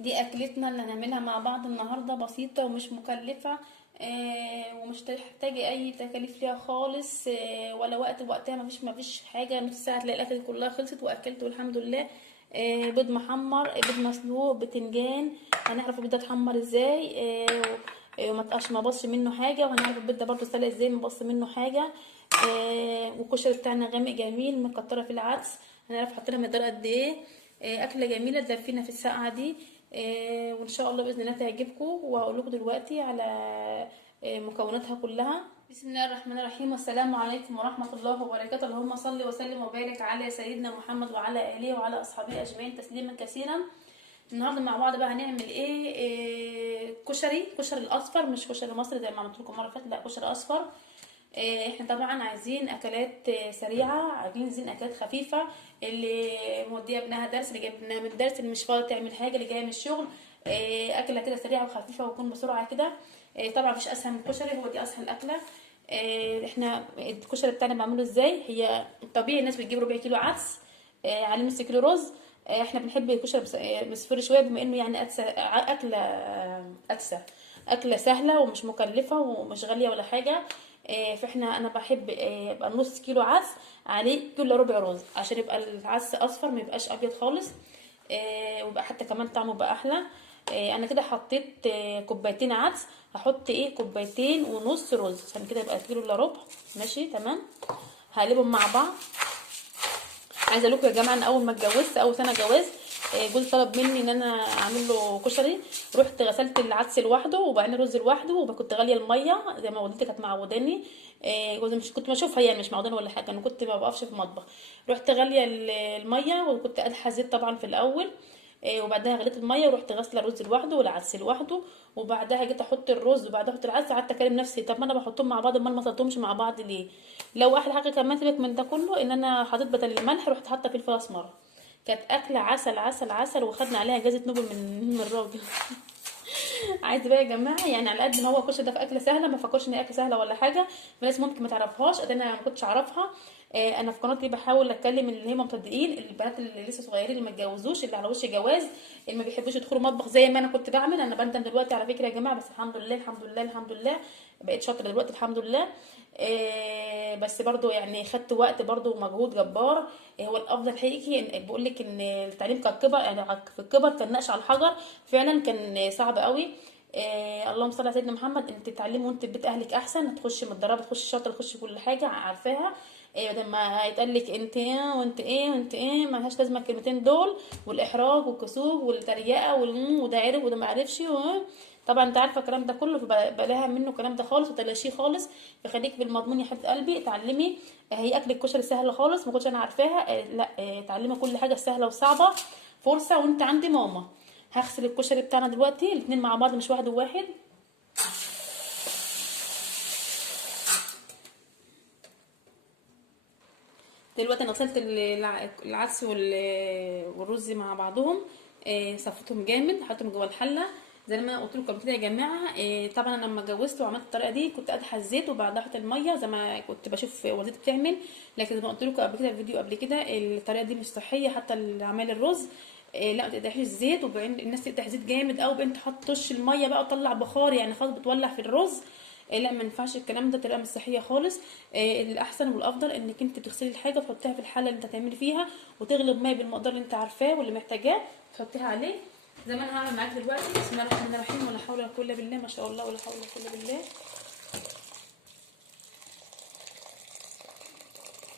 دي اكلتنا اللي هنعملها مع بعض النهارده، بسيطه ومش مكلفه. ومش تحتاجي اي تكاليف فيها خالص. ولا وقتها مفيش حاجه، نص ساعه تلاقي الاكل كلها خلصت واكلت والحمد لله. بيض محمر، بيض مسلوق، بتنجان. هنعرف البيض ده اتحمر ازاي، وما تبقاش ما بصش منه حاجه، وهنعرف البيض ده برضه سلق ازاي ما بص منه حاجه. والكشري بتاعنا غامق جميل مكتره في العدس. هنعرف حطينا مقدار قد ايه. اكله جميله تدفينا في الساقعه دي. وان شاء الله باذن الله تعجبكم، وهقول لكم دلوقتي على مكوناتها كلها. بسم الله الرحمن الرحيم، والسلام عليكم ورحمه الله وبركاته. اللهم صل وسلم وبارك على سيدنا محمد وعلى اله وعلى اصحابه اجمعين تسليما كثيرا. النهارده مع بعض بقى هنعمل كشري الاصفر، مش كشري مصري زي ما عملت لكم المره اللي فاتت، لا كشري اصفر. احنا طبعا عايزين اكلات سريعه، عايزين اكلات خفيفه. اللي موديه ابنها درس، اللي جايب ابنها من الدرس، اللي مش فاضي تعمل حاجه، اللي جايه من الشغل. اكله كده سريعه وخفيفه وتكون بسرعه كده. طبعا مفيش اسهل من الكشري، هو دي اسهل اكله. احنا الكشري بتاعنا بعمله ازاي؟ هي طبيعي الناس بتجيب ربع كيلو عدس، عليه نص كيلو رز. احنا بنحب الكشري مصفر شويه، بما انه يعني اكله سهله ومش مكلفه ومش غاليه ولا حاجه. انا بحب يبقى نص كيلو عدس عليه كيلو ربع رز، عشان يبقى العدس اصفر ما يبقاش ابيض خالص. ويبقى حتى كمان طعمه بقى احلى. انا كده حطيت كوبايتين عدس، هحط كوبايتين ونص رز، عشان كده يبقى كيلو الا ربع. ماشي تمام. هقلبهم مع بعض. عايزه اقول لكم يا جماعه، ان اول ما اتجوزت، اول سنه جواز، جوزي طلب مني ان انا اعمل له كشري. رحت غسلت العدس لوحده وبعدين الرز لوحده، وكنت غاليه الميه زي ما والدتي كانت معوداني. جوزي مش كنت بشوفها، يعني مش معوداني ولا حاجه، انا كنت ما بقفش في المطبخ. رحت غاليه الميه، وكنت ادحى زيت طبعا في الاول. وبعدها غليت الميه ورحت غاسله الرز لوحده والعدس لوحده. وبعدها جيت احط الرز وبعدها احط العدس، قعدت اكلم نفسي طب ما انا بحطهم مع بعض، امال ما صلتهمش مع بعض ليه؟ لو احلى حاجه كمان سيبك من ده كله، ان انا حطيت بدل الملح رحت حاطه فلفل اسمر. كانت اكله عسل عسل عسل، وخدنا عليها جائزه نوبل من الراجل. عايز بقى يا جماعه، يعني على قد ما هو الكشري ده في اكله سهله، ما فكرش ان هي اكله سهله ولا حاجه. في ناس ممكن ما تعرفهاش، انا ما كنتش اعرفها. انا في قناتي بحاول اتكلم اللي هم مبتدئين، البنات اللي لسه صغيرين، اللي ما اتجوزوش، اللي على وش جواز، اللي ما بيحبوش يدخلوا مطبخ زي ما انا كنت بعمل. انا بندم دلوقتي على فكره يا جماعه، بس الحمد لله الحمد لله الحمد لله بقيت شاطره دلوقتي الحمد لله. بس برضو يعني خدت وقت برضو ومجهود جبار. هو الافضل حقيقي بقول لك ان التعليم كالكبر، يعني في الكبر كان نقش على الحجر. فعلا كان صعب قوي. اللهم صل على سيدنا محمد. انت تتعلمي وانت في بيت اهلك احسن، تخشي متدربه، تخشي شاطره، تخشي كل حاجه عارفاها. بدل ما يتقال لك انت ايه وانت ايه وانت ايه، ما لهاش لازمه الكلمتين دول، والاحراج والكسوف والتريقه وده عرف وده ما عرفش طبعا انت عارفه الكلام ده كله، فبلاها منه الكلام ده خالص وتلاشيه خالص. فخليك بالمضمون يا حبيبه قلبي، اتعلمي. هي اكل الكشري سهله خالص، ما كنتش انا عارفاها. لا، اتعلمي كل حاجه سهله وصعبه فرصه وانت عندي ماما. هغسل الكشري بتاعنا دلوقتي الاتنين مع بعض، مش واحد وواحد. دلوقتي انا غسلت العدس والرز مع بعضهم. صفيتهم جامد، حطيتهم جوه الحله. زي ما قلت لكم قبل كده يا جماعه. طبعا انا لما اتجوزت وعملت الطريقه دي، كنت ادحى الزيت وبعدها احط الميه زي ما كنت بشوف والدتي بتعمل. لكن زي ما قلت لكم قبل كده في فيديو قبل كده، الطريقه دي مش صحيه حتى لعمل الرز. لا، ما تقدحيش الزيت، وبعدين الناس تقدح زيت جامد قوي، وبعدين تحط طش الميه بقى وتطلع بخار، يعني خلاص بتولع في الرز. لا، ما ينفعش الكلام ده، طريقه مش صحيه خالص. الاحسن والافضل انك انت تغسلي الحاجه وتحطيها في الحله اللي انت هتعملي فيها، وتغلي الميه بالمقدار اللي انت عارفاه واللي محتاجاه، تحطيها عليه زي ما انا هعمل معاك دلوقتي. بسم الله الرحمن الرحيم، ولا حول ولا قوه الا بالله، ما شاء الله، ولا حول ولا قوه الا بالله.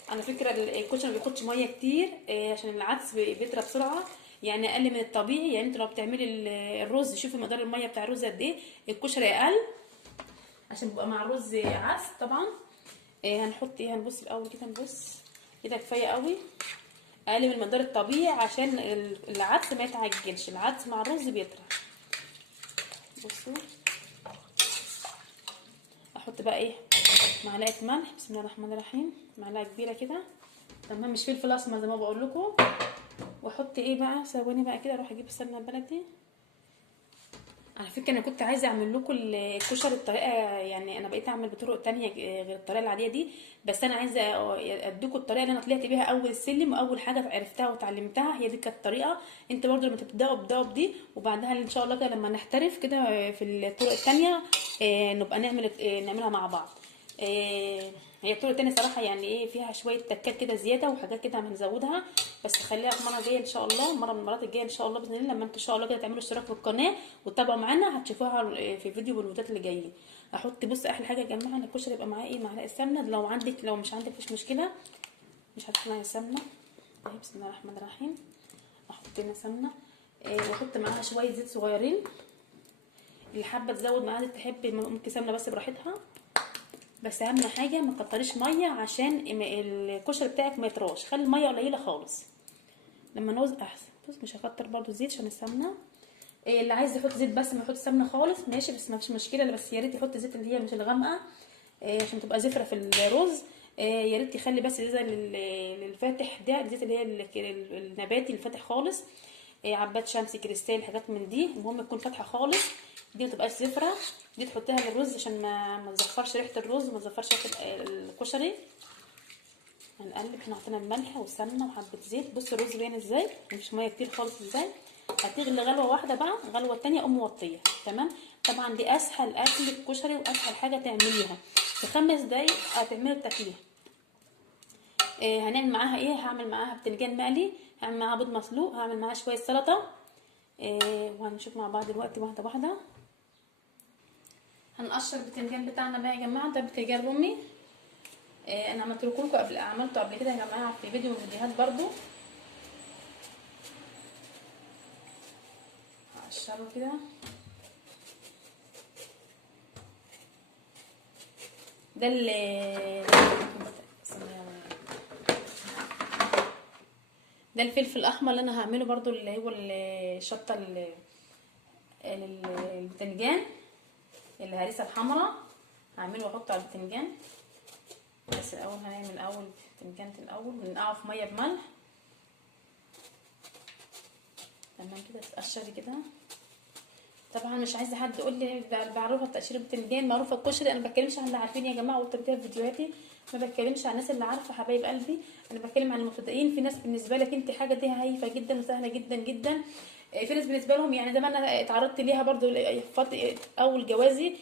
على فكره الكشري ما بياخدش ميه كتير، عشان العدس بيطرى بسرعه، يعني اقل من الطبيعي. يعني انت لو بتعملي الرز، شوفي مقدار الميه بتاع الرز قد ايه، الكشري اقل، عشان بيبقى مع الرز عدس طبعا. هنحط هنبص الاول كده، نبص كده كفايه قوي، اقل من المقدار الطبيعي، عشان العدس ما يتعجنش، العدس مع الرز بيطرى. بصوا، احط بقى معلقه ملح. بسم الله الرحمن الرحيم، معلقه كبيره كده تمام، مش فلفل اسمر زي ما بقول لكم. واحط بقى، ثواني بقى كده اروح اجيب السمنه البلدي. على فكره انا كنت عايزه اعمل لكم الكشري الطريقه، يعني انا بقيت اعمل بطرق تانية غير الطريقه العاديه دي، بس انا عايزه اديكم الطريقه اللي انا طلعت بيها اول السلم، واول حاجه عرفتها وتعلمتها هي دي كانت الطريقه. انت برضو لما تبداوا ابداوا بدي، وبعدها ان شاء الله كده لما نحترف كده في الطرق التانية نبقى نعملها مع بعض. هي الطرق التانية صراحة يعني ايه فيها شوية تكات كده زيادة وحاجات كده هنزودها، بس خليها في المرة الجاية ان شاء الله، مرة من المرات الجاية ان شاء الله بإذن الله، لما انتوا ان شاء الله كده تعملوا اشتراك في القناة وتتابعوا معانا هتشوفوها في فيديو من الفيديوهات اللي جايين. احط بص احلى حاجة يا جماعة ان الكشري يبقى معاه ايه معلقة سمنة، لو عندك لو مش عندك مفيش مشكلة، مش هتحط معايا سمنة اهي. بسم الله الرحمن الرحيم. احط هنا سمنة واحط معاها شوية زيت صغيرين، اللي حابة تزود معاها زيت تحب ممكن سمنة بس براحتها، بس اهم حاجه ما تكتريش ميه عشان الكشري بتاعك ما يطراش، خلي الميه قليله خالص لما نوز احسن. بص مش هكتر برضو زيت عشان السمنه. اللي عايز يحط زيت بس ما يحط سمنه خالص ماشي، بس ما فيش مشكله، بس يا ريت يحط زيت اللي هي مش الغامقه عشان تبقى زفره في الرز. يا ريت يخلي بس زيت للفاتح ده، الزيت اللي هي النباتي الفاتح خالص، عباد شمسي كريستال حاجات من دي، المهم تكون فاتحه خالص، دي ما تبقاش زفره، دي تحطها للرز عشان ما تزفرش ريحه الرز وما تزفرش ريحه الكشري. هنقلب، احنا حطينا الملح والسمنه وحبه زيت. بص الرز باين ازاي مفيش ميه كتير خالص ازاي. هتغلي غلوه واحده بقى، غلوه التانيه اقوم موطيه تمام. طبعا دي اسهل اكل الكشري واسهل حاجه تعمليها، في 5 دقايق هتعملي التكليف. هنعمل معاها ايه؟ هعمل معاها بتنجان مقلي، هعمل معاها بيض مسلوق، هعمل معاها شويه سلطه وهنشوف مع بعض دلوقتي واحده واحده. هنقشر البتنجان بتاعنا بقى يا جماعه، ده بتنجان رومي انا عملت لكم عملته قبل كده يا جماعه في فيديو من الفيديوهات برضو. هقشره كده. ده ده الفلفل الاحمر اللي انا هعمله برضو، اللي هو الشطه البتنجان، الهريسه الحمراء هعمله واحطه على البتنجان. بس الاول هنعمل البتنجان الاول وننقعه في ميه بملح تمام كده، تقشري كده. طبعا مش عايزه حد يقول لي بعرفها تقشير البتنجان معروفه الكشري، انا ما بتكلمش عن اللي عارفين يا جماعه، قلت كده في فيديوهاتي، ما بتكلمش عن الناس اللي عارفه حبايب قلبي، انا بتكلم عن المبتدئين. في ناس بالنسبه لك انت حاجه دي هايفه جدا وسهله جدا جدا، في ناس بالنسبه لهم يعني زي ما انا اتعرضت ليها برضو اول جوازي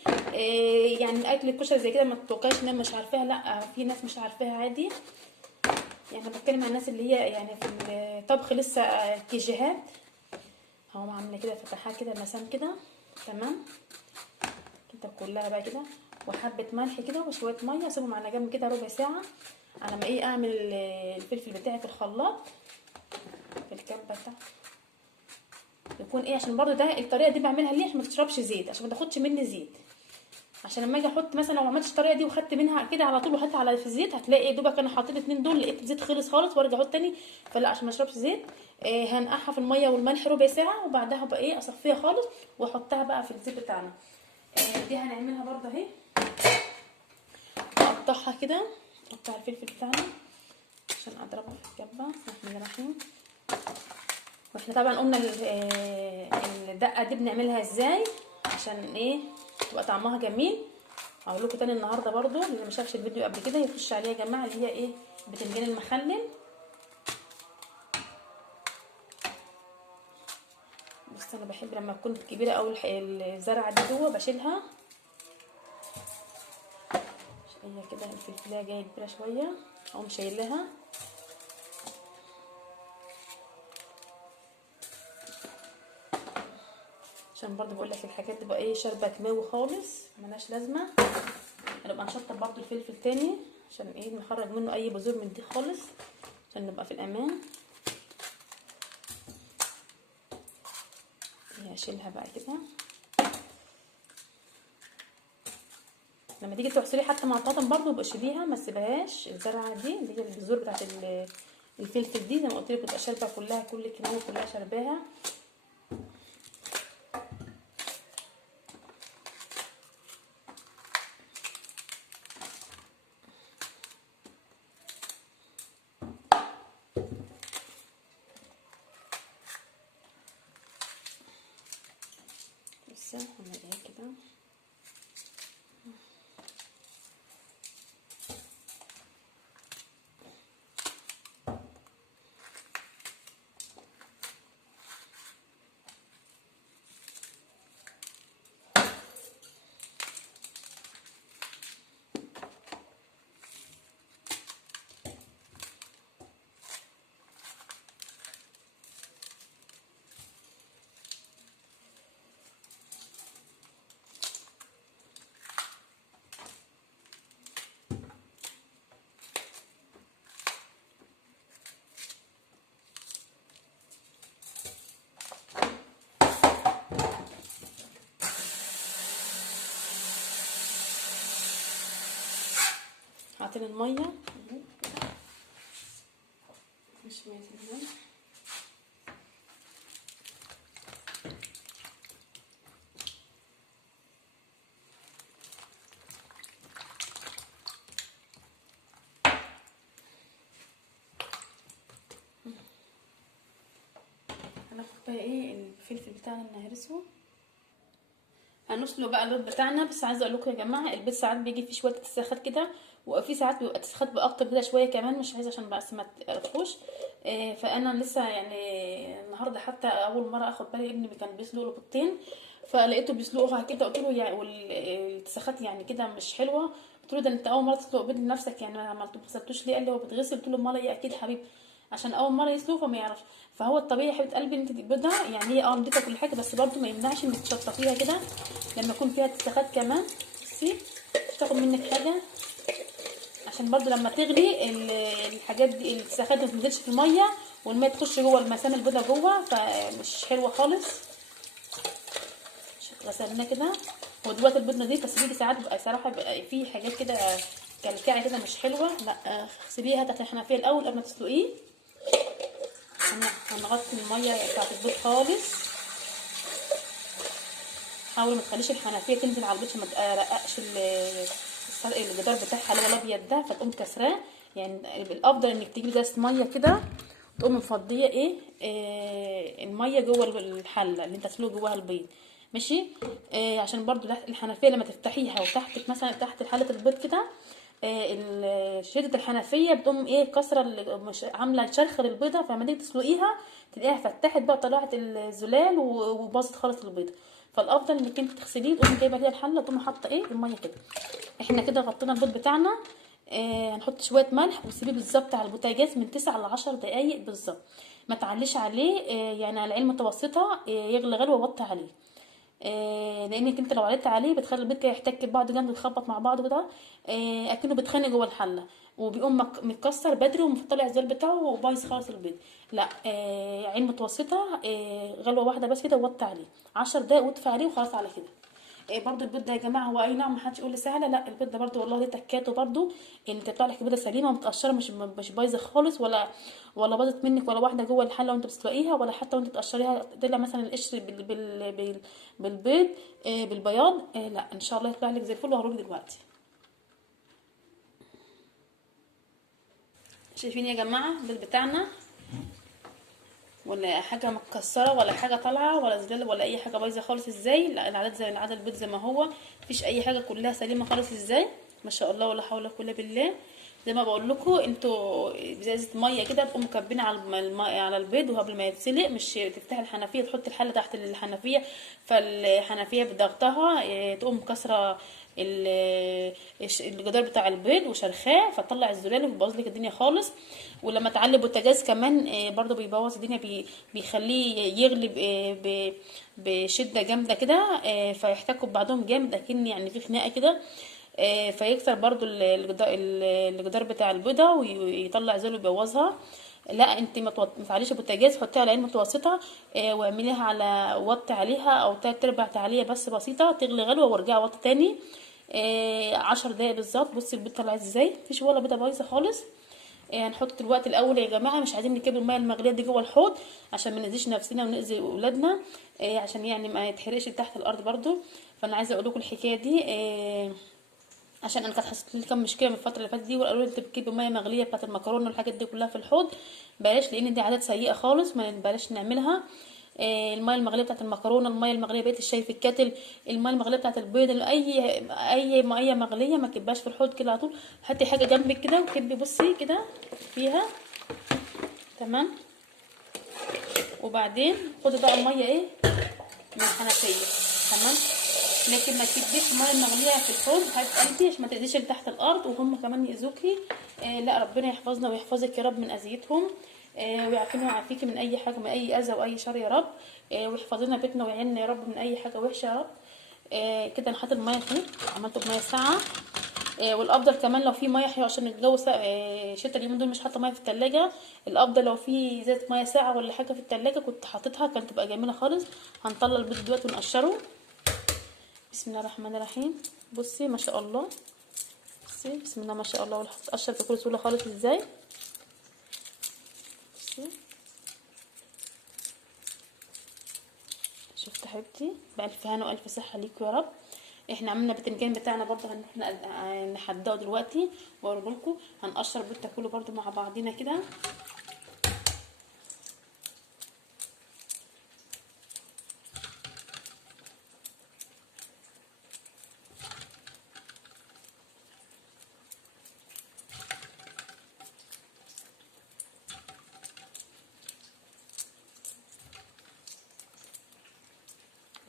يعني اكل الكشري زي كده ما تتوقعش ان انا مش عارفاها، لا في ناس مش عارفاها عادي. يعني انا بتكلم عن الناس اللي هي يعني في الطبخ لسه كيجيهات. هقوم عامله كده فتحات كده مسام كده تمام كده كلها بقى كده، وحبه ملح كده وشويه ميه، اسيبهم على جنب كده ربع ساعه على ما ايه اعمل الفلفل بتاعي في الخلاط في الكبه بتاعتي يكون ايه، عشان برضو ده الطريقه دي بعملها ليه عشان ما تشربش زيت، عشان ما تاخدش مني زيت، عشان لما اجي احط مثلا لو ما عملتش الطريقه دي وخدت منها كده على طول وحطيت على في الزيت هتلاقي دوبك انا حطيت 2 دول لقيت الزيت خلص خالص وارجع احط تاني، فلا عشان ما اشربش زيت هنقعها في الميه والملح ربع ساعه، وبعدها بقى ايه اصفيها خالص واحطها بقى في الزيت بتاعنا. دي هنعملها برضه اهي، اقطعها كده، اقطع الفلفل بتاعنا عشان اضربها في الكبه. بسم الله الرحمن. واحنا طبعا قلنا الدقه دي بنعملها ازاي عشان ايه تبقى طعمها جميل. هقول لكم تاني النهارده برضو اللي ما شافش الفيديو قبل كده يخش عليه يا جماعه، اللي هي ايه بتنجان المخلل. بس انا بحب لما تكون كبيره او الزرعه دي جوه بشيلها، هي كده الفلفلايه جايه كبيره شويه اقوم شايلها. عشان برضو بقول لك الحاجات تبقى ايه شاربه كيماوي خالص ملهاش لازمه. هنبقى نشطب برضو الفلفل تاني عشان ايه نخرج منه اي بذور من دي خالص عشان نبقى في الامان. هشيلها بقى كده. لما تيجي تحصلي حتى مع الطماطم برضو بقى شيليها ما تسيبهاش، الزرعه دي اللي هي البذور بتاعت الفلفل دي زي ما قلت لك بتبقى شاربه كلها، كل الكيماوي كلها شارباها. بس هعمل ايه كده. حاطين الميه مش مية. هناخد بقى ايه الفلفل بتاعنا اللي هنهرسه. هنسلق بقى البيض بتاعنا. بس عايزه اقول لكم يا جماعه البيض ساعات بيجي فيه شويه تسخات كده، وفي ساعات بيبقى تسخات باكتر كده شويه كمان، مش عايزه عشان بس ما تقرفوش. فانا لسه يعني النهارده حتى اول مره اخد بالي ابني كان بيسلق له بيضتين، فلقيته بيسلقها كده قلت له يعني والتسخات يعني كده مش حلوه. قلت له ده انت اول مره تسلق بيض لنفسك يعني ما غسلتوش ليه؟ قال لي هو بيتغسل. قلت له امال ايه؟ اكيد حبيبي عشان اول مره يسلق فما يعرفش. فهو الطبيعي يا حبيبه قلبي ان انت تبيضها يعني هي نضيفه كل حاجه، بس برده ما يمنعش انك تشطفيها كده لما يكون فيها تسخات كمان. بصي مش تاخد منك حاجه، عشان برده لما تغلي الحاجات دي التسخات ما تنزلش في الميه والميه تخش جوه المسام البيضه جوه، فمش حلوه خالص. غسلناه كده. هو دلوقتي البيض نضيف، بس بيجي ساعات بيبقى صراحه بيبقى فيه حاجات كده كلكعه كده مش حلوه. لا اغسليها تحت الحنفيه الاول قبل ما تسلقيه. هنغطي الميه بتاعت البيض خالص. حاولي ما تخليش الحنفيه تنزل على البيض عشان ما ترققش الجدار بتاعها اللي هو الابيض ده فتقوم كسراه. يعني الافضل انك تجيبي ازازه ميه كده تقوم مفضيه الميه جوه الحله اللي انت تسلقي جواها البيض. ماشي. عشان برضو الحنفيه لما تفتحيها وتحتك مثلا تحت حله البيض كده شدة الحنفيه بتقوم كسره مش عامله شرخ للبيضه، فلما تيجي تسلقيها تلاقيها فتحت بقى طلعت الزلال وباظت خالص البيضه. فالافضل انك انت تغسليه تقومي جايبه ليها الحله تقومي حاطه الميه كده. احنا كده غطينا البيض بتاعنا. هنحط شويه ملح وسيبيه بالظبط على البوتاجاز من 9 ل 10 دقايق بالظبط. ما تعليش عليه يعني على عين متوسطه يغلي غلوه ووطي عليه. لانك انت لو عليت عليه بتخلي البيض كده يحتك ببعض جامد ويخبط مع بعض كده اكنه بيتخانق جوه الحله، وبيقوم متكسر بدري ومطلع الزول بتاعه وبايظ خالص البيض. لا عين متوسطه غلوه واحده بس كده ووطي عليه 10 دقايق واطفي عليه وخلاص على كده. برضو البيض ده يا جماعه هو اي نعم محدش يقول لي سهله، لا البيض ده برضو والله ليه تكاته برضو ان تطلع لك بيضه سليمه متقشره مش بايظه خالص ولا باظت منك ولا واحده جوه الحله وانت بتسلقيها، ولا حتى وانت تقشريها طلع مثلا القشر بالبيض بالبياض. لا ان شاء الله يطلع لك زي الفل وهوريك دلوقتي. شايفين يا جماعه البيض بتاعنا ولا حاجه متكسره ولا حاجه طالعه ولا زلال ولا اي حاجه بايظه خالص ازاي؟ لا العدد زي العدد البيض زي ما هو مفيش اي حاجه كلها سليمه خالص ازاي ما شاء الله ولا حول ولا قوه الا بالله. زي ما بقول لكم انتوا بزازه ميه كده تقوموا مكبين على البيض وقبل ما يتسلق مش تفتحي الحنفيه تحطي الحله تحت الحنفيه فالحنفيه بضغطها تقوم كسره الجدار بتاع البيض وشرخاه فتطلع الزلال ويبوظ لك الدنيا خالص. ولما تعلي بوتاجاز كمان برضو بيبوظ الدنيا بيخليه يغلي بشده جامده كده فيحتكوا ببعضهم جامد اكن يعني في خناقه كده فيكسر برضو الجدار بتاع البيضه ويطلع زلال ويبوظها. لا انت ما تعليش البوتاجاز حطيها على عين متوسطه واعمليها على وطي عليها او 3/4 تعليه بس بسيطه تغلي غلوه وارجعي وطي تاني 10 دقايق بالظبط. بصي البيض طلعت ازاي مفيش ولا بيضه بايظه خالص. هنحط الوقت الاول يا جماعه مش عايزين نكب الميه المغليه دي جوه الحوض عشان ما نأذيش نفسنا ونأذي اولادنا عشان يعني ما يتحرقش تحت الارض برضو. فانا عايزه اقول لكم الحكايه دي عشان انا كانت حصلت لي كام مشكله من الفتره اللي فاتت دي وقالوا لي انت بتجيبي ميه مغليه بتاعه المكرونه والحاجات دي كلها في الحوض بلاش لان دي عادات سيئه خالص ما بلاش نعملها. الميه المغليه بتاعه المكرونه، الميه المغليه بقيه الشاي في الكاتل، الميه المغليه بتاعه البيض، اي ميه مغليه ما تكبهاش في الحوض كده على طول. هاتي حاجه جنبك كده وكبي بصي كده فيها. تمام. وبعدين خدي بقى الميه ايه من الحنفيه. تمام. لكن ما تكبيش الميه المغليه في الحوض حبيبه قلبي عشان ما تاذيش اللي تحت الارض وهم كمان ياذوكي. لا، ربنا يحفظنا ويحفظك يا رب من اذيتهم، ويعافينا ويعافيكي من اي حاجه، من اي اذى واي شر يا رب. ويحفظ لنا بيتنا ويعيننا يا رب من اي حاجه وحشه يا رب. كده انا حاطه الميه فيه، عملته بميه ساقعه. والافضل كمان لو في ميه حلوه عشان الجو شتا اليومين دول مش حاطه ميه في التلاجة. الافضل لو في زيت ميه ساقعه ولا حاجه في التلاجة كنت حاططها، كانت تبقى جميله خالص. هنطلع البيض دلوقتي ونقشره. بسم الله الرحمن الرحيم. بصي ما شاء الله، بصي بسم الله ما شاء الله، هتقشر بكل سهوله خالص ازاي. بصي شفت حبيبتي، بألف هنا وألف صحة ليكوا يا رب. احنا عملنا البتنجان بتاعنا برضو هنحدقه دلوقتي واوريلكوا. هنقشر البيض كله برضو مع بعضينا كده.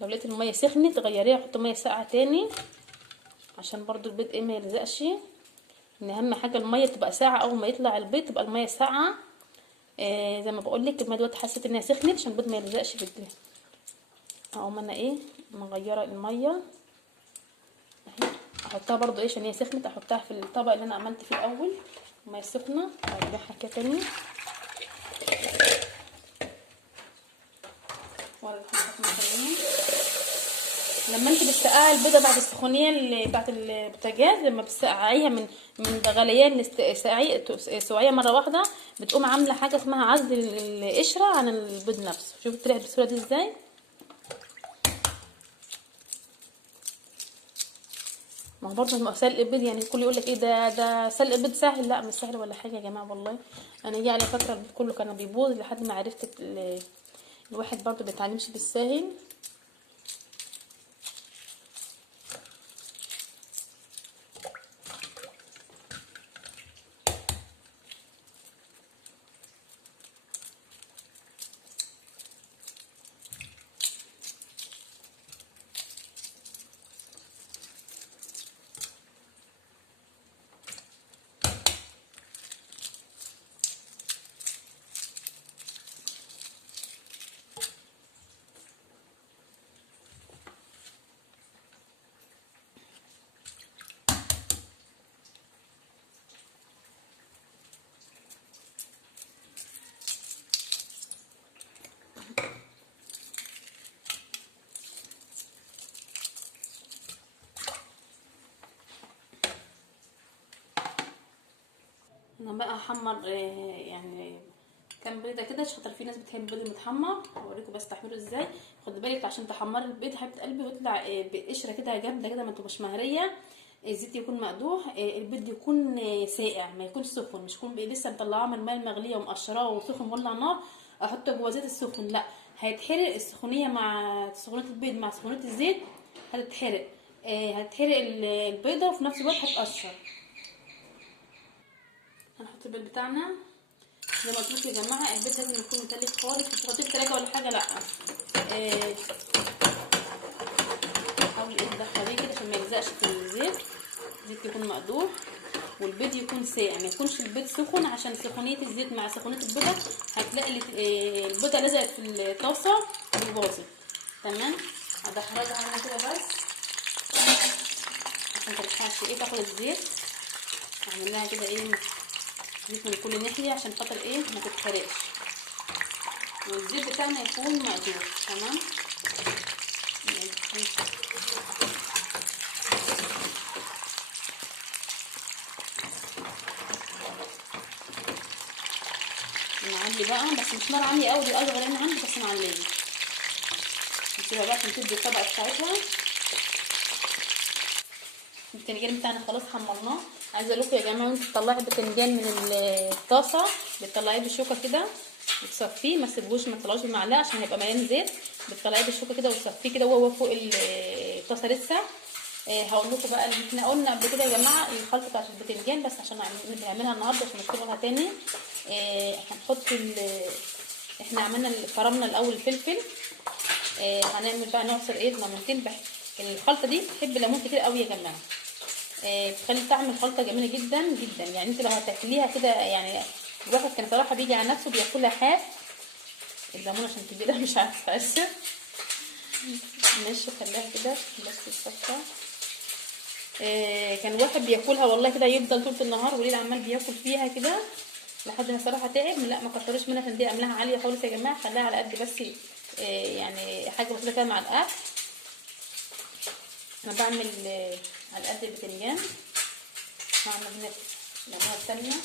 لو لقيت الميه سخنت غيريها، حطي ميه ساقعه تاني عشان برضو البيض ايه ما يلزقش. ان اهم حاجه الميه تبقى ساقعه، اول ما يطلع البيض تبقى الميه ساقعه. زي ما بقول لك الميه دلوقتي حسيت انها سخنت عشان البيض ما يلزقش في الدهن. اقوم انا ايه مغيره الميه اهي، احطها برضو ايه عشان هي سخنت، احطها في الطبق اللي انا عملت فيه الاول الميه سخنه، وارجعها كده تاني لما انت بتسقعي البيضه بعد السخونيه اللي بتاعت البوتاجاز، لما بتسقعيها من غليان سقعيه مره واحده، بتقوم عامله حاجه اسمها عزل القشره عن البيض نفسه. شوفي طلعت بالصوره دي ازاي. ما هو برضه سلق البيض يعني الكل يقول لك ايه ده سلق البيض سهل. لا مش سهل ولا حاجه يا جماعه والله. انا جه على فتره البيض كله كان بيبوظ لحد ما عرفت الواحد برضه بيتعلمش بالساهل. انا بقى احمر يعني كام بيضه كده عشان خاطر في ناس بتحب البيض المتحمر. هوريكم بس تحميره ازاي. خد بالك عشان تحمري البيض حبيبه قلبي ويطلع بقشره كده جامده كده، ما تبقاش مهريه. الزيت يكون مقدوح، البيض يكون ساقع ما يكون سخن، مش يكون لسه مطلعاه من الماء المغليه ومقشراه وسخن مولع نار احطه جوه زيت السخن. لا، هيتحرق السخونيه مع سخونيه البيض مع سخونيه الزيت، هتتحرق. هتحرق البيضه وفي نفس الوقت هتقشر. هنحط البيض بتاعنا زي ما قلت لكم يا جماعه. البيض لازم يكون متلج خالص، مش تحطيه في التلاجة ولا حاجه، لا. حاولي تدخليه كده عشان ما يلزقش في الزيت. الزيت يكون مقدوح والبيض يكون ساقع، ما يكونش البيض سخن عشان سخونيه الزيت مع سخونيه البيضه هتلاقي البيضه لزقت في الطاسه وباظت. تمام. هدحرجها هنا كده بس عشان متلحقش تاخد الزيت. هعمل لها كده زيت من كل ناحيه عشان خاطر ما تتحرقش، والزيت بتاعنا يكون مقدور. تمام. نعلي بقى بس مش نار عاليه قوي، دي اصغر من عندي بس نعليه. نسيبها بقى عشان تدي الطبقه بتاعتها. البتنجان بتاعنا خلاص حمرناه. عايزه اقول لكم يا جماعه وانت تطلعي البتنجان من الطاسه بتطلعيه بالشوكه كده وتصفيه، ما تسيبوش، ما تطلعوش بالمعلقه عشان هيبقى مليان زيت. بتطلعيه بالشوكه كده وتصفيه كده وهو فوق الطاسه لسه. هقول لكم بقى اللي احنا قلنا قبل كده يا جماعه، الخلطه بتاعت البتنجان بس عشان نعملها النهارده عشان مش هنقولها تاني. هنحط احنا عملنا فرمنا الاول الفلفل. هنعمل بقى نعصر ليمونتين. الخلطه دي بتحب ليمون كتير قوي يا جماعه. بتخلي طعم الخلطه جميله جدا جدا. يعني انت لو هتاكليها كده يعني الواحد كان صراحه بيجي على نفسه بياكلها حاف. الليمون عشان كبيره مش عارفه تقشر. ماشي خليها كده بس الصفه. كان واحد بياكلها والله كده يفضل طول النهار وليل عمال بياكل فيها كده لحد ما صراحه تعب. لا ما كتروش منها عشان دي عاملاها عاليه خالص يا جماعه. خليها على قد بس يعني حاجه بسيطه كده مع الاكل. انا بعمل على قد البتنجان. هعمل هنا الليمونه الثانيه.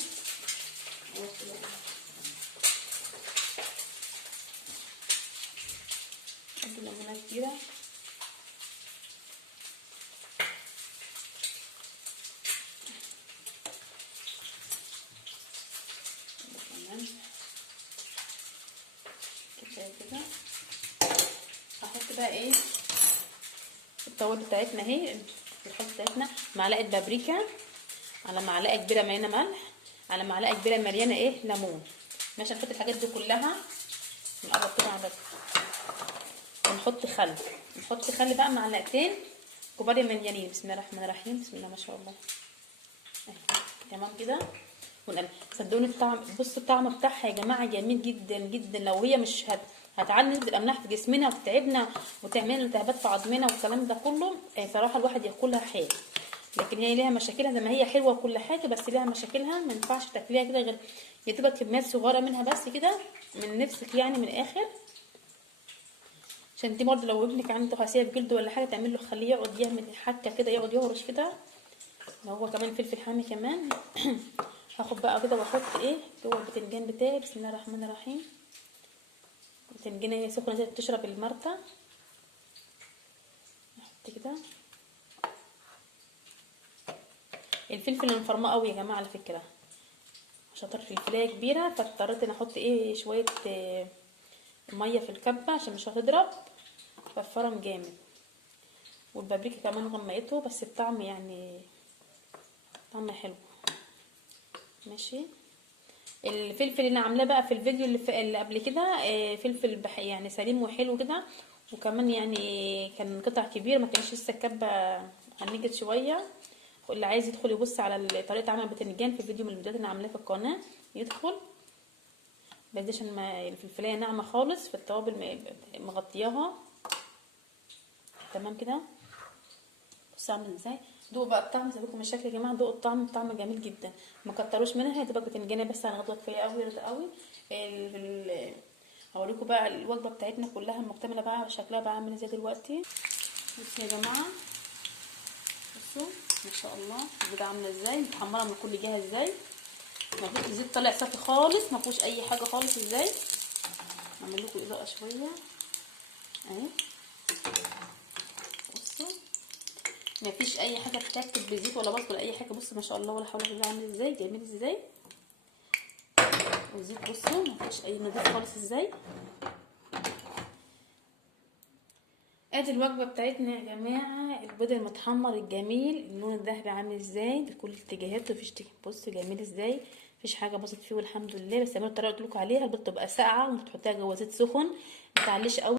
ادي ليمونه كبيره. كده هحط بقى التوابل بتاعتنا اهي. الخلطه بتاعتنا معلقه بابريكا، على معلقه كبيره مليانه ملح، على معلقه كبيره مليانه ليمون. ماشي نحط الحاجات دي كلها نقرب كده على ونحط خل. نحط خل بقى معلقتين كبار مليانين. بسم الله الرحمن الرحيم. بسم الله ما شاء الله. تمام كده ونقلب. صدقوني الطعم، بصوا الطعم بتاعها يا جماعه جميل جدا جدا. لو هي مش هتعلي نسبه الاملاح في جسمنا وتتعبنا وتعمل التهابات في عظمنا والكلام ده كله، صراحه الواحد ياكلها حاف. لكن هي ليها مشاكلها زي ما هي حلوه كل حاجه، بس ليها مشاكلها. ما ينفعش تاكليها كده غير يا دوبك كميات صغيره منها بس كده من نفسك يعني من الاخر. عشان دي برضه لو ابنك عنده حساسيه في جلده ولا حاجه تعمل له، خليه يقعد يعمل حكه كده، يقعد يهرش كده. هو كمان فلفل حامي كمان. هاخد بقى كده واحط جوه البتنجان بتاعي. بسم الله الرحمن الرحيم. البتنجانه هي سخنه زي تشرب المرتة. احط كده الفلفل انا مفرماه قوي يا جماعه على فكره، عشان فلفلايه كبيره فاضطريت ان احط شويه ميه في الكبه عشان مش هتضرب ففرم جامد. والبابريكا كمان غميته بس الطعم يعني طعم حلو. ماشي. الفلفل اللي انا عاملاه بقى في الفيديو اللي قبل كده فلفل يعني سليم وحلو كده، وكمان يعني كان قطع كبير ما كانش لسه الكبه هنجت شويه. اللي عايز يدخل يبص على طريقه عمل البتنجان في فيديو من الفيديوهات اللي عاملاها في القناه يدخل. بس دي عشان الفلفلايه ناعمه خالص في التوابل مغطياها. تمام كده. بصوا عامل ازاي. دوقوا بقى الطعم سيبكم من الشكل يا جماعه. دوقوا الطعم، طعم جميل جدا. ما كتروش منها، هتبقى بتنجانيه بس هنغطيها كفايه قوي قوي. هوريكم بقى الوجبه بتاعتنا كلها المكتمله بقى شكلها بقى عامل ازاي دلوقتي. بصوا يا جماعه، بصوا ما شاء الله البيضه عامله ازاي، متحمره من كل جهه ازاي. ما فيش زيت طالع صافي خالص، ما فيهوش اي حاجه خالص ازاي. اعمل لكم اضاءه شويه اهي. بصوا ما فيش اي حاجه بتاكل بزيت ولا بصل ولا اي حاجه. بصوا ما شاء الله ولا حول ولا قوه عامل ازاي جميل ازاي. والزيت بصوا ما فيش اي نضيف خالص ازاي. ادي الوجبه بتاعتنا يا جماعه. البيض المتحمر الجميل اللون الذهبي عامل ازاي بكل اتجاهاته. مفيش بصوا جميل ازاي، مفيش حاجه باظت فيه والحمد لله. بس اعملوا الطريقه اللي قلت لكم عليها. البيض تبقى ساقعه وتحطيها جوه زيت سخن ما تعليش قوي.